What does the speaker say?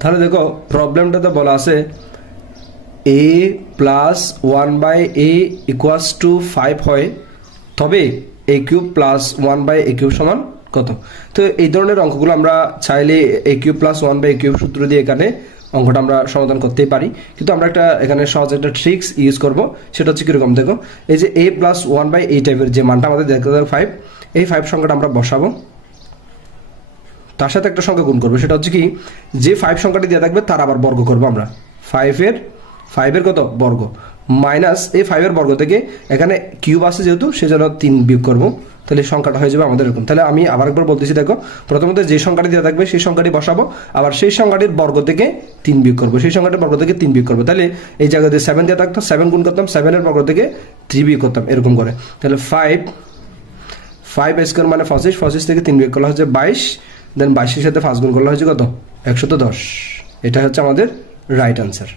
তাহলে দেখো প্রবলেমটাতে বলা আছে a plus 1/a equals to 5 হয়, তবে a cube plus 1/a cube সমান কত? তো এই ধরনের অঙ্কগুলো আমরা চাইলে a cube plus 1/a cube সূত্র দিয়ে এখানে অঙ্কটা আমরা সমাধান করতেই পারি, কিন্তু আমরা একটা এখানে সহজ একটা ট্রিক্স ইউজ করব। সেটা হচ্ছে কিরকম, দেখো এই যে a প্লাস 1/a টাইপের যে মানটা আমাদের দেখতে হবে 5, এই 5 সংখ্যাটা আমরা বসাবো, তার সাথে একটা সংখ্যা গুণ করবো। সেটা হচ্ছে কি, যে 5 সংখ্যাটি দেওয়া থাকবে তার আবার বর্গ করবো আমরা, 5 এর কত বর্গ, মাইনাস এই 5 এর বর্গ থেকে এখানে কিউব আছে যেহেতু সেজন্য 3 বিয়োগ করবো, তাহলে সংখ্যাটা হয়ে যাবে আমাদের এরকম। তাহলে আমি আবার একবার বলতেছি, দেখো প্রথমত যে সংখ্যাটি দেওয়া থাকবে সেই সংখ্যাটি বসাবো, আবার সেই সংখ্যাটির বর্গ থেকে 3 বিয়োগ করবো, সেই সংখ্যাটির বর্গ থেকে 3 বিয়োগ করবো। তাহলে এই জায়গায় 7 দেওয়া থাকতো, 7 গুণ করতাম, 7 এর বর্গ থেকে 3 বিয়োগ করতাম, এরকম করে। তাহলে 5 স্কোয়ার মানে 25 থেকে 3 বিয়োগ করলে হচ্ছে 22, দেন 22 এর সাথে 5 গুণ করলে হচ্ছে কত, 110। এটা হচ্ছে আমাদের রাইট আনসার।